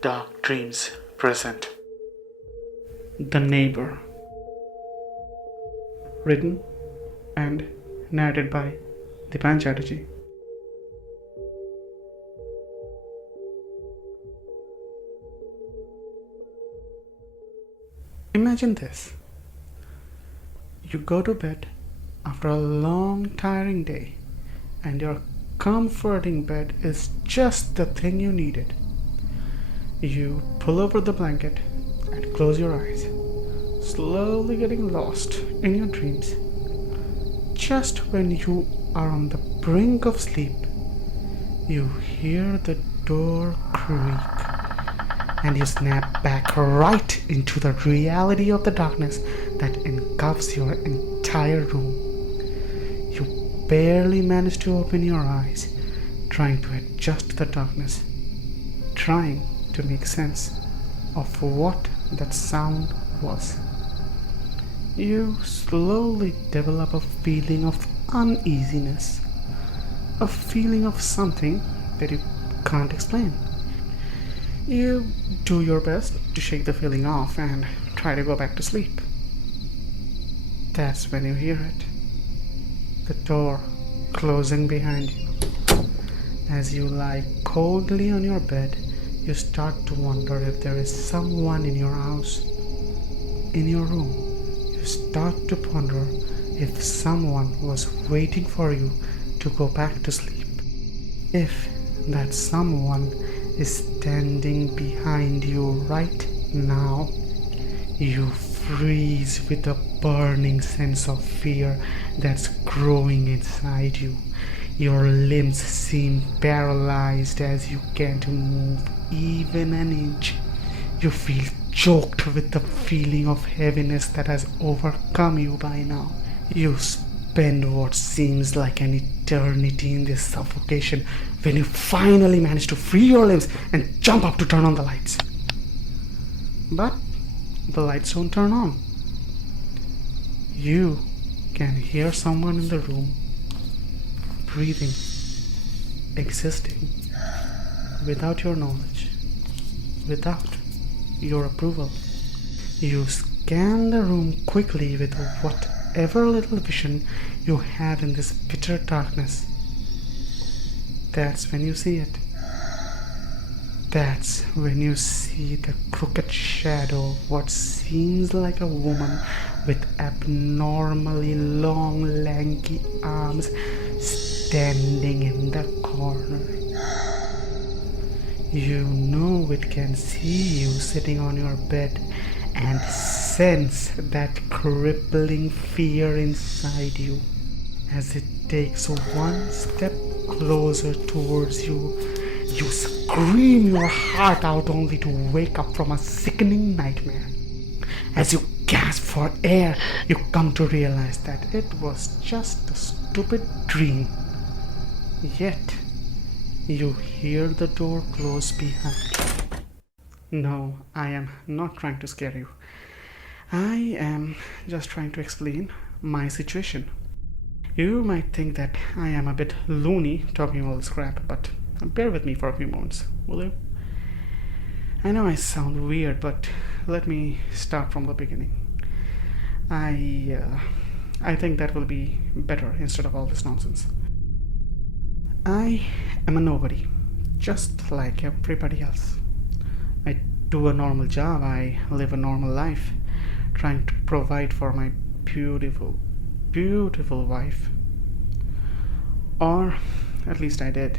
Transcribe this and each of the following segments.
Dark Dreams present The Neighbour. Written and narrated by Dipayan Chatterjee. Imagine this. You go to bed after a long, tiring day, and your comforting bed is just the thing you needed. You pull over the blanket and close your eyes, slowly getting lost in your dreams. Just when you are on the brink of sleep, you hear the door creak, and you snap back right into the reality of the darkness that engulfs your entire room. You barely manage to open your eyes, trying to adjust to the darkness, trying to make sense of what that sound was. You slowly develop a feeling of uneasiness, a feeling of something that you can't explain. You do your best to shake the feeling off and try to go back to sleep. That's when you hear it, the door closing behind you. As you lie coldly on your bed, you start to wonder if there is someone in your house, in your room. You start to ponder if someone was waiting for you to go back to sleep. If that someone is standing behind you right now. You freeze with a burning sense of fear that's growing inside you. Your limbs seem paralyzed as you can't move even an inch. You feel choked with the feeling of heaviness that has overcome you by now. You spend what seems like an eternity in this suffocation when you finally manage to free your limbs and jump up to turn on the lights. But the lights don't turn on. You can hear someone in the room, breathing, existing, without your knowledge, without your approval. You scan the room quickly with whatever little vision you have in this bitter darkness. That's when you see it. That's when you see the crooked shadow of what seems like a woman with abnormally long, lanky arms standing in the corner. You know it can see you sitting on your bed and sense that crippling fear inside you as it takes one step closer towards you. You scream your heart out only to wake up from a sickening nightmare. As you gasp for air, you come to realize that it was just a stupid dream. Yet, you hear the door close behind you. No, I am not trying to scare you. I am just trying to explain my situation. You might think that I am a bit loony talking all this crap, but bear with me for a few moments, will you? I know I sound weird, but let me start from the beginning. I think that will be better instead of all this nonsense. I am a nobody, just like everybody else. I do a normal job, I live a normal life, trying to provide for my beautiful, beautiful wife. Or at least I did.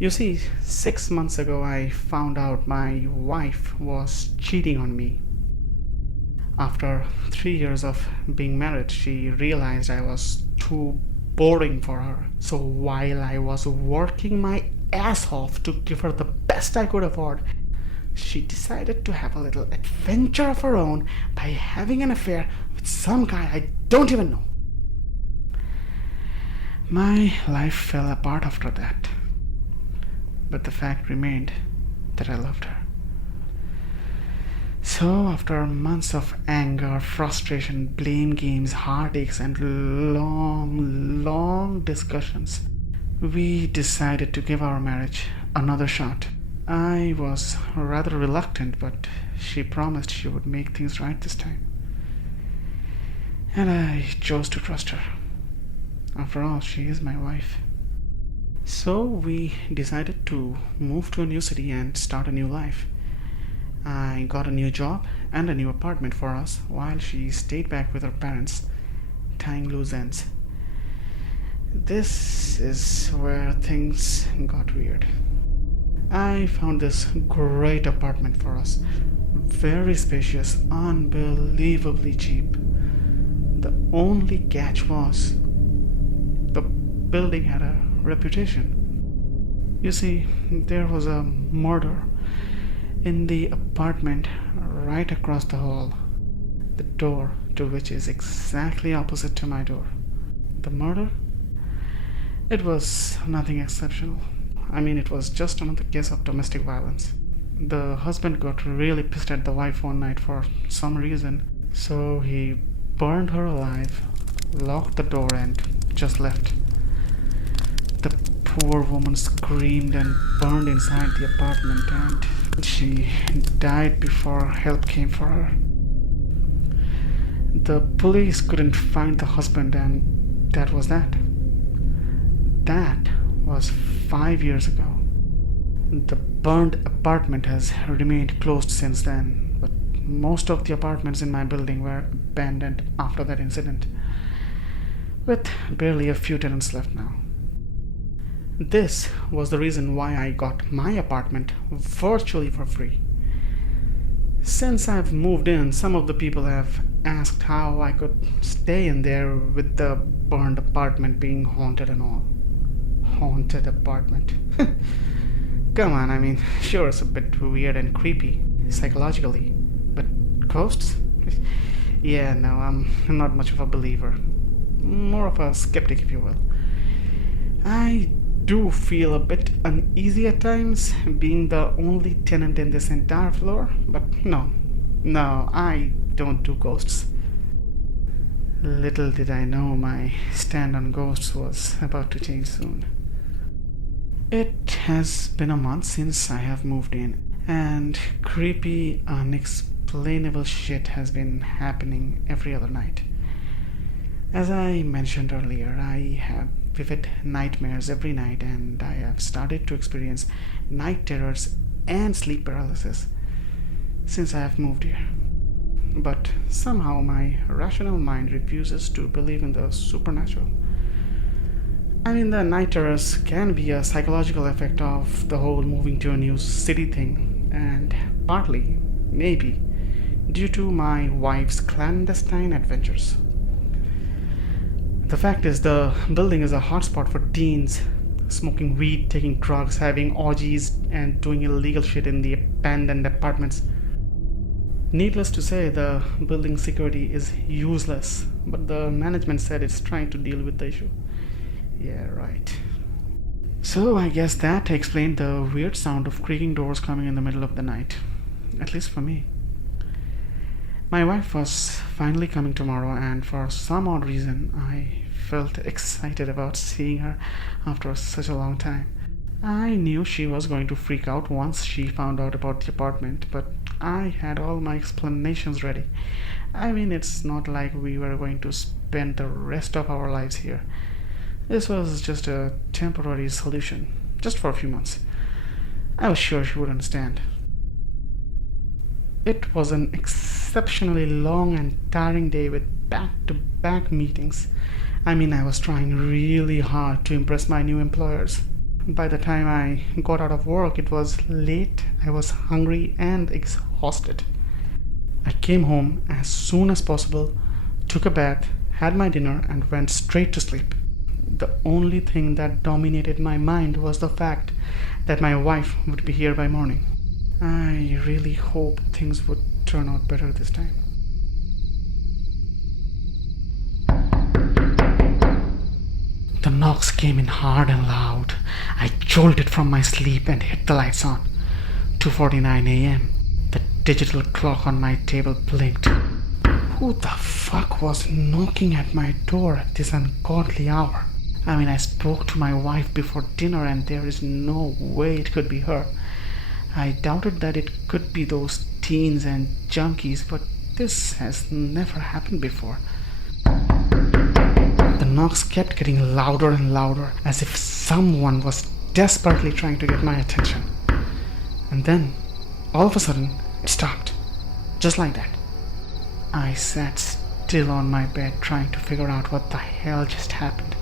You see, 6 months ago I found out my wife was cheating on me. After 3 years of being married, she realized I was too boring for her. So while I was working my ass off to give her the best I could afford, she decided to have a little adventure of her own by having an affair with some guy I don't even know. My life fell apart after that. But the fact remained that I loved her. So after months of anger, frustration, blame games, heartaches, and long discussions, We decided to give our marriage another shot. I was rather reluctant, but she promised she would make things right this time. And I chose to trust her. After all, she is my wife. So we decided to move to a new city and start a new life. I got a new job and a new apartment for us while she stayed back with her parents, tying loose ends. This is where things got weird. I found this great apartment for us. Very spacious, unbelievably cheap. The only catch was the building had a reputation. You see, there was a murder in the apartment right across the hall, the door to which is exactly opposite to my door. The murder? It was nothing exceptional. I mean, it was just another case of domestic violence. The husband got really pissed at the wife one night for some reason, so he burned her alive, locked the door, and just left. The poor woman screamed and burned inside the apartment, and she died before help came for her. The police couldn't find the husband, and that was that. That was 5 years ago. The burned apartment has remained closed since then, but most of the apartments in my building were abandoned after that incident, with barely a few tenants left now. This was the reason why I got my apartment virtually for free. Since I've moved in, some of the people have asked how I could stay in there with the burned apartment being haunted and all. Haunted apartment. Come on, I mean, sure, it's a bit weird and creepy, psychologically, but ghosts? Yeah, no, I'm not much of a believer. More of a skeptic, if you will. I do feel a bit uneasy at times, being the only tenant in this entire floor, but no, I don't do ghosts. Little did I know my stand on ghosts was about to change soon. It has been a month since I have moved in, and creepy, unexplainable shit has been happening every other night. As I mentioned earlier, I have vivid nightmares every night, and I have started to experience night terrors and sleep paralysis since I have moved here. But somehow my rational mind refuses to believe in the supernatural. I mean, the night terrors can be a psychological effect of the whole moving to a new city thing, and partly, maybe, due to my wife's clandestine adventures. The fact is, the building is a hotspot for teens, smoking weed, taking drugs, having orgies, and doing illegal shit in the abandoned apartments. Needless to say, the building security is useless, but the management said it's trying to deal with the issue. Yeah, right. So I guess that explained the weird sound of creaking doors coming in the middle of the night, at least for me. My wife was finally coming tomorrow, and for some odd reason I felt excited about seeing her after such a long time. I knew she was going to freak out once she found out about the apartment, but I had all my explanations ready. I mean, it's not like we were going to spend the rest of our lives here. This was just a temporary solution, just for a few months. I was sure she would understand. It was an exceptionally long and tiring day with back-to-back meetings. I mean, I was trying really hard to impress my new employers. By the time I got out of work, it was late, I was hungry and exhausted. I came home as soon as possible, took a bath, had my dinner, and went straight to sleep. The only thing that dominated my mind was the fact that my wife would be here by morning. I really hoped things would turn out better this time. The knocks came in hard and loud. I jolted from my sleep and hit the lights on. 2:49 a.m. The digital clock on my table blinked. Who the fuck was knocking at my door at this ungodly hour? I mean, I spoke to my wife before dinner and there is no way it could be her. I doubted that it could be those teens and junkies, but this has never happened before. The knocks kept getting louder and louder, as if someone was desperately trying to get my attention. And then, all of a sudden, it stopped. Just like that. I sat still on my bed trying to figure out what the hell just happened.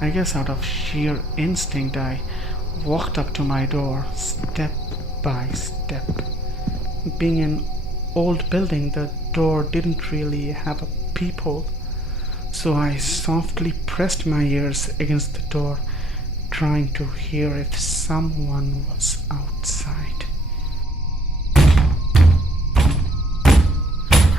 I guess out of sheer instinct, I walked up to my door step by step. Being an old building, the door didn't really have a peephole, so I softly pressed my ears against the door, trying to hear if someone was outside.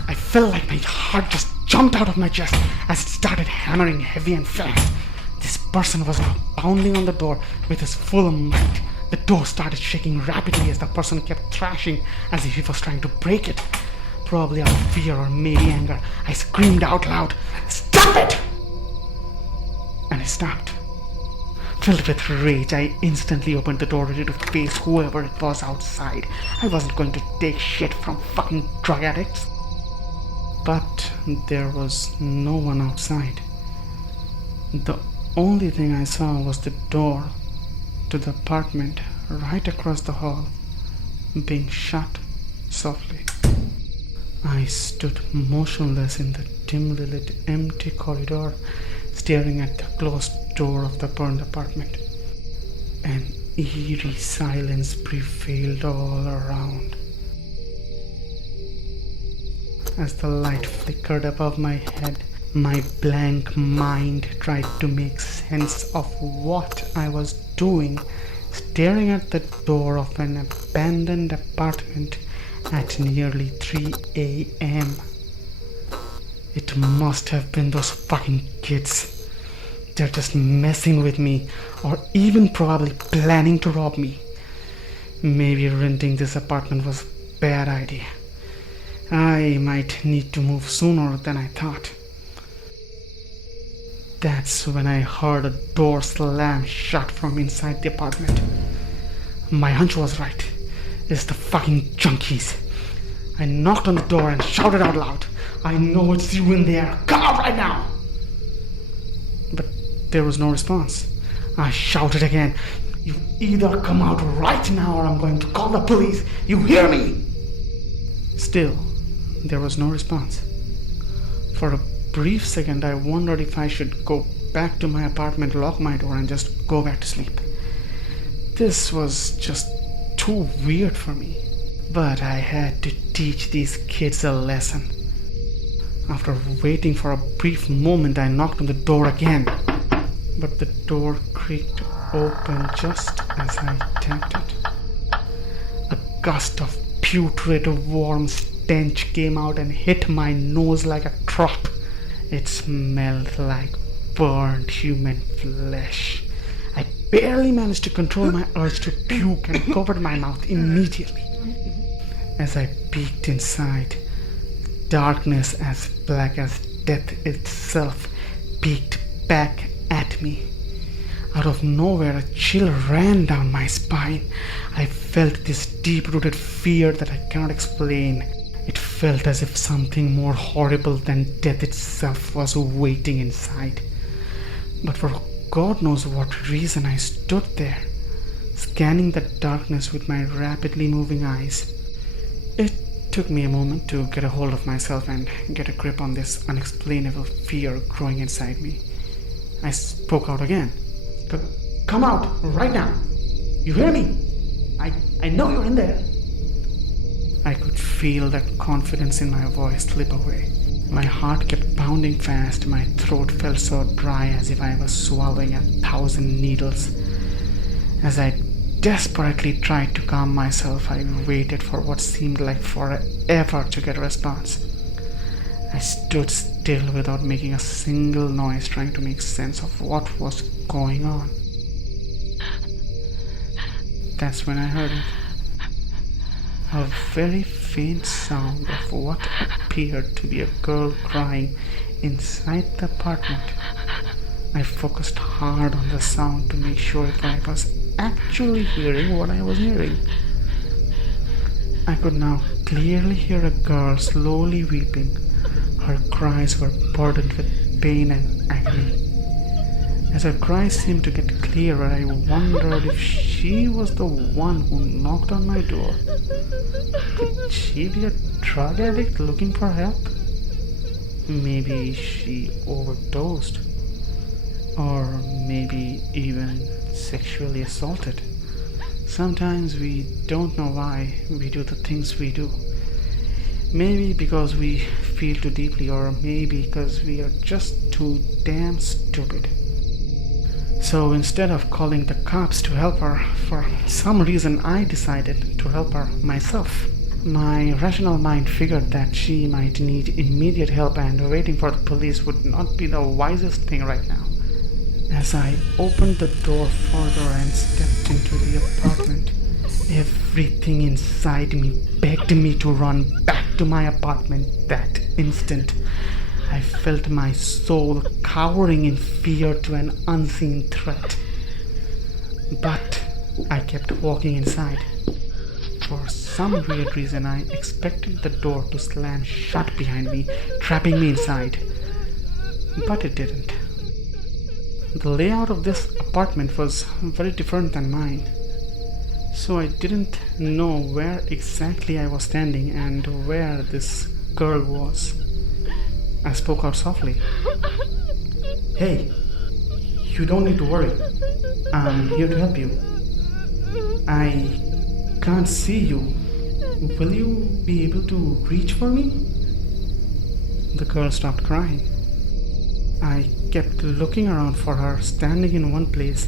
I felt like my heart just jumped out of my chest as it started hammering heavy and fast. This person was now pounding on the door with his full might. The door started shaking rapidly as the person kept thrashing as if he was trying to break it. Probably out of fear or maybe anger, I screamed out loud, "Stop it!" And it stopped. Filled with rage, I instantly opened the door ready to face whoever it was outside. I wasn't going to take shit from fucking drug addicts. But there was no one outside. The only thing I saw was the door to the apartment right across the hall being shut softly. I stood motionless in the dimly lit empty corridor, staring at the closed door of the burned apartment. An eerie silence prevailed all around. As the light flickered above my head, my blank mind tried to make sense of what I was doing, staring at the door of an abandoned apartment at nearly 3 a.m. It must have been those fucking kids. They're just messing with me, or even probably planning to rob me. Maybe renting this apartment was a bad idea. I might need to move sooner than I thought. That's when I heard a door slam shut from inside the apartment. My hunch was right. It's the fucking junkies. I knocked on the door and shouted out loud, "I know it's you in there. Come out right now!" But there was no response. I shouted again, "You either come out right now or I'm going to call the police. You hear me?" Still, there was no response. For a brief second, I wondered if I should go back to my apartment, lock my door, and just go back to sleep. This was just too weird for me. But I had to teach these kids a lesson. After waiting for a brief moment, I knocked on the door again. But the door creaked open just as I tapped it. A gust of putrid, warm stench came out and hit my nose like a drop. It smelled like burned human flesh. I barely managed to control my urge to puke and covered my mouth immediately. As I peeked inside, darkness as black as death itself peeked back at me. Out of nowhere, a chill ran down my spine. I felt this deep-rooted fear that I cannot explain. It felt as if something more horrible than death itself was waiting inside. But for God knows what reason, I stood there, scanning the darkness with my rapidly moving eyes. It took me a moment to get a hold of myself and get a grip on this unexplainable fear growing inside me. I spoke out again. "Come out, right now! You hear me? I know you're in there!" I could feel the confidence in my voice slip away. My heart kept pounding fast. My throat felt so dry as if I was swallowing 1,000 needles. As I desperately tried to calm myself, I waited for what seemed like forever to get a response. I stood still without making a single noise, trying to make sense of what was going on. That's when I heard it. A very faint sound of what appeared to be a girl crying inside the apartment. I focused hard on the sound to make sure if I was actually hearing what I was hearing. I could now clearly hear a girl slowly weeping. Her cries were burdened with pain and agony. As her cries seemed to get clearer, I wondered if she was the one who knocked on my door. Could she be a drug addict looking for help? Maybe she overdosed. Or maybe even sexually assaulted. Sometimes we don't know why we do the things we do. Maybe because we feel too deeply, or maybe because we are just too damn stupid. So instead of calling the cops to help her, for some reason I decided to help her myself. My rational mind figured that she might need immediate help, and waiting for the police would not be the wisest thing right now. As I opened the door further and stepped into the apartment, everything inside me begged me to run back to my apartment that instant. I felt my soul cowering in fear to an unseen threat. But I kept walking inside. For some weird reason, I expected the door to slam shut behind me, trapping me inside. But it didn't. The layout of this apartment was very different than mine, so I didn't know where exactly I was standing and where this girl was. I spoke out softly. "Hey, you don't need to worry. I'm here to help you. I can't see you. Will you be able to reach for me?" The girl stopped crying. I kept looking around for her, standing in one place,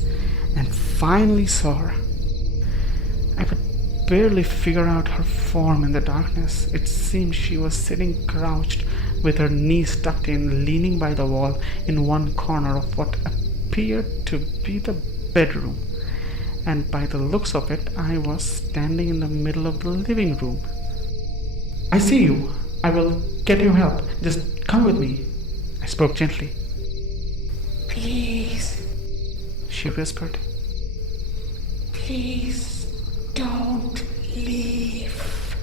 and finally saw her. I could barely figure out her form in the darkness. It seemed she was sitting crouched with her knees tucked in, leaning by the wall in one corner of what appeared to be the bedroom. And by the looks of it, I was standing in the middle of the living room. "I see you. I will get you help. Just come with me," I spoke gently. "Please," she whispered. "please don't leave."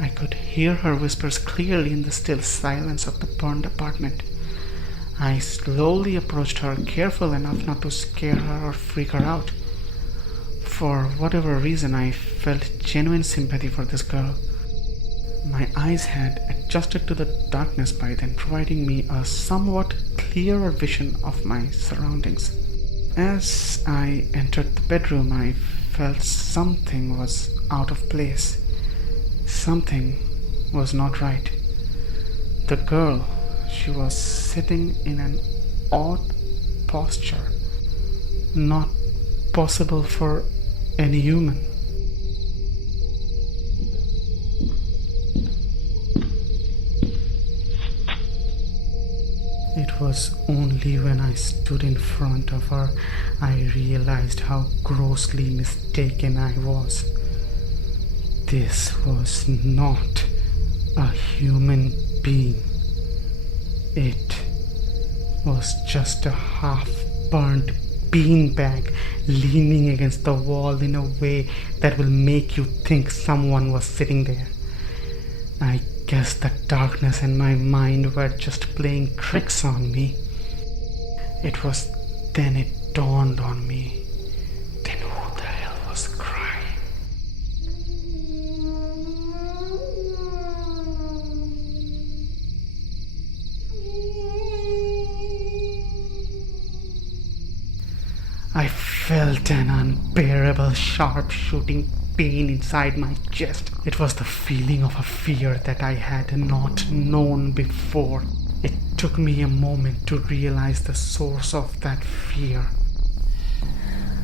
I could hear her whispers clearly in the still silence of the burned apartment. I slowly approached her, careful enough not to scare her or freak her out. For whatever reason, I felt genuine sympathy for this girl. My eyes had adjusted to the darkness by then, providing me a somewhat clearer vision of my surroundings. As I entered the bedroom, I felt something was out of place. Something was not right. The girl, she was sitting in an odd posture, not possible for any human. It was only when I stood in front of her I realized how grossly mistaken I was. This was not a human being. It was just a half-burnt beanbag leaning against the wall in a way that will make you think someone was sitting there. I guess the darkness and my mind were just playing tricks on me. It was then it dawned on me. Then who the hell was crying? I felt an unbearable, sharp shooting pain inside my chest. It was the feeling of a fear that I had not known before. It took me a moment to realize the source of that fear.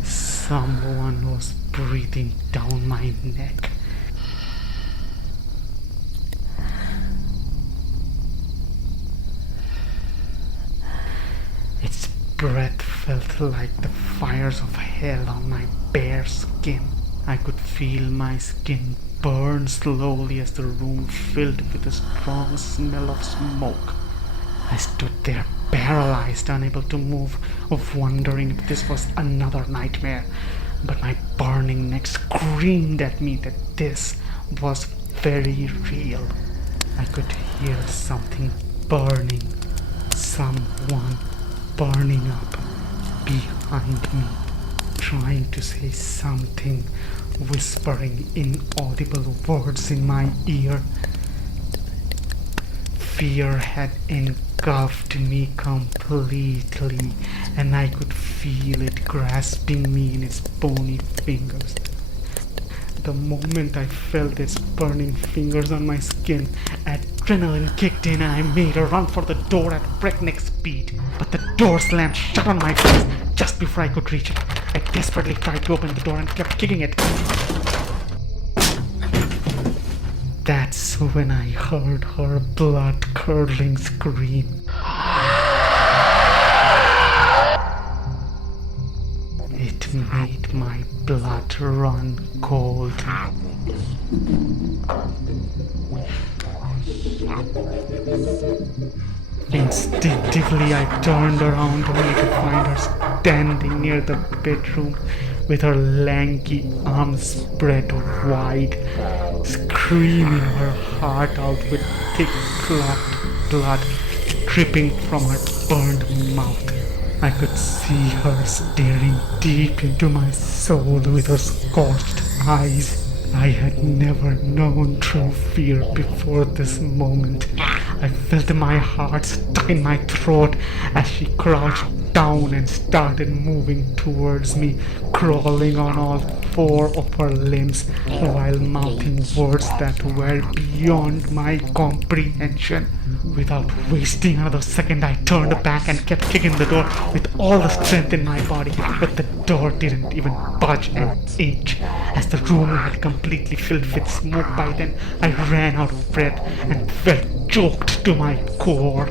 Someone was breathing down my neck. Its breath felt like the fires of hell on my bare skin. I could feel my skin burn slowly as the room filled with a strong smell of smoke. I stood there paralyzed, unable to move, wondering if this was another nightmare. But my burning neck screamed at me that this was very real. I could hear something burning, someone burning up behind me, trying to say something, whispering inaudible words in my ear. Fear had engulfed me completely, and I could feel it grasping me in its bony fingers. The moment I felt its burning fingers on my skin, adrenaline kicked in and I made a run for the door at breakneck speed. But the door slammed shut on my face just before I could reach it. I desperately tried to open the door and kept kicking it. That's when I heard her blood-curdling scream. It made my blood run cold. Instinctively, I turned around only to find her standing near the bedroom with her lanky arms spread wide, screaming her heart out with thick clogged blood dripping from her burned mouth. I could see her staring deep into my soul with her scorched eyes. I had never known true fear before this moment. I felt my heart stuck in my throat as she crouched down and started moving towards me, crawling on all four of her limbs while mouthing words that were beyond my comprehension. Without wasting another second, I turned back and kept kicking the door with all the strength in my body, but the door didn't even budge an inch. As the room had completely filled with smoke by then, I ran out of breath and felt choked to my core.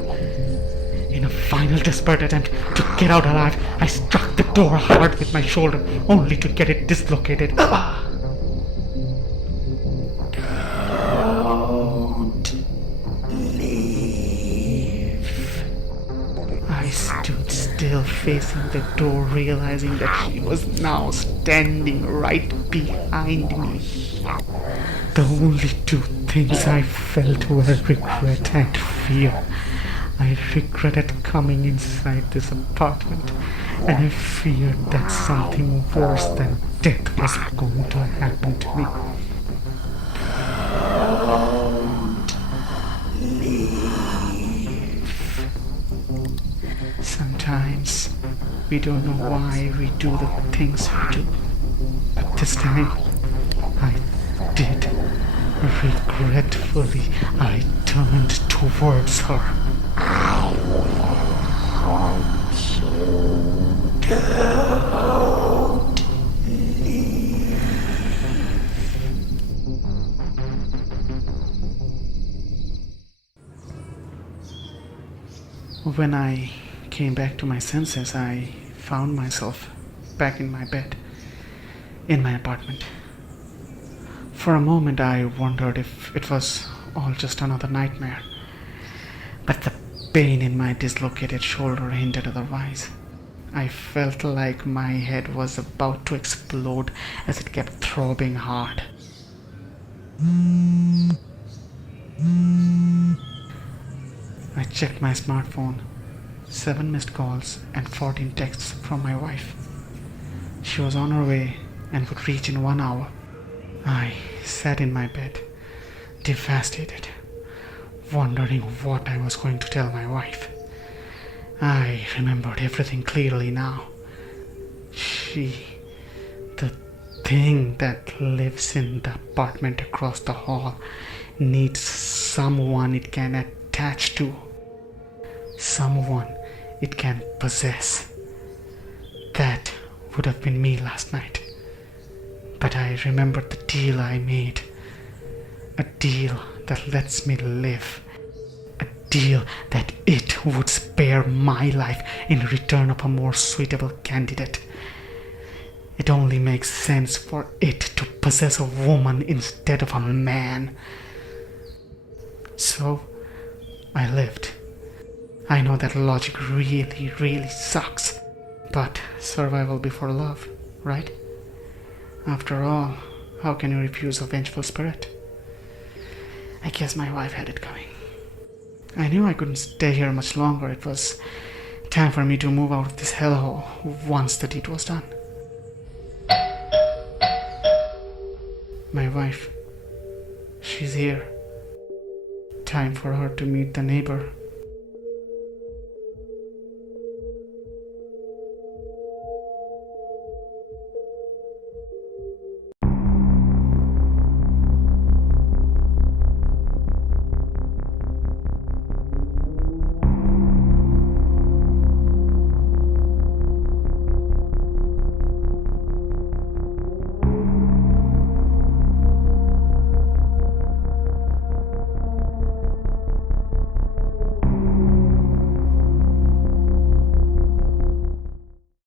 In a final desperate attempt to get out alive, I struck the door hard with my shoulder, only to get it dislocated. Don't leave. I stood still facing the door, realizing that she was now standing right behind me. The only two things I felt were regret and fear. I regretted coming inside this apartment, and I feared that something worse than death was going to happen to me. Don't leave. Sometimes we don't know why we do the things we do, but this time I did. Regretfully, I turned towards her. Don't leave. When I came back to my senses, I found myself back in my bed, in my apartment. For a moment, I wondered if it was all just another nightmare, but the pain in my dislocated shoulder hinted otherwise. I felt like my head was about to explode as it kept throbbing hard. I checked my smartphone. 7 missed calls and 14 texts from my wife. She was on her way and would reach in 1 hour. I sat in my bed, devastated, wondering what I was going to tell my wife. I remembered everything clearly now. The thing that lives in the apartment across the hall, needs someone it can attach to, someone it can possess. That would have been me last night. But I remembered the deal I made. A deal that lets me live. A deal that it would spare my life in return of a more suitable candidate. It only makes sense for it to possess a woman instead of a man. So, I lived. I know that logic really, really sucks. But survival before love, right? After all, how can you refuse a vengeful spirit? I guess my wife had it coming. I knew I couldn't stay here much longer. It was time for me to move out of this hellhole once the deed was done. My wife, she's here. Time for her to meet the neighbor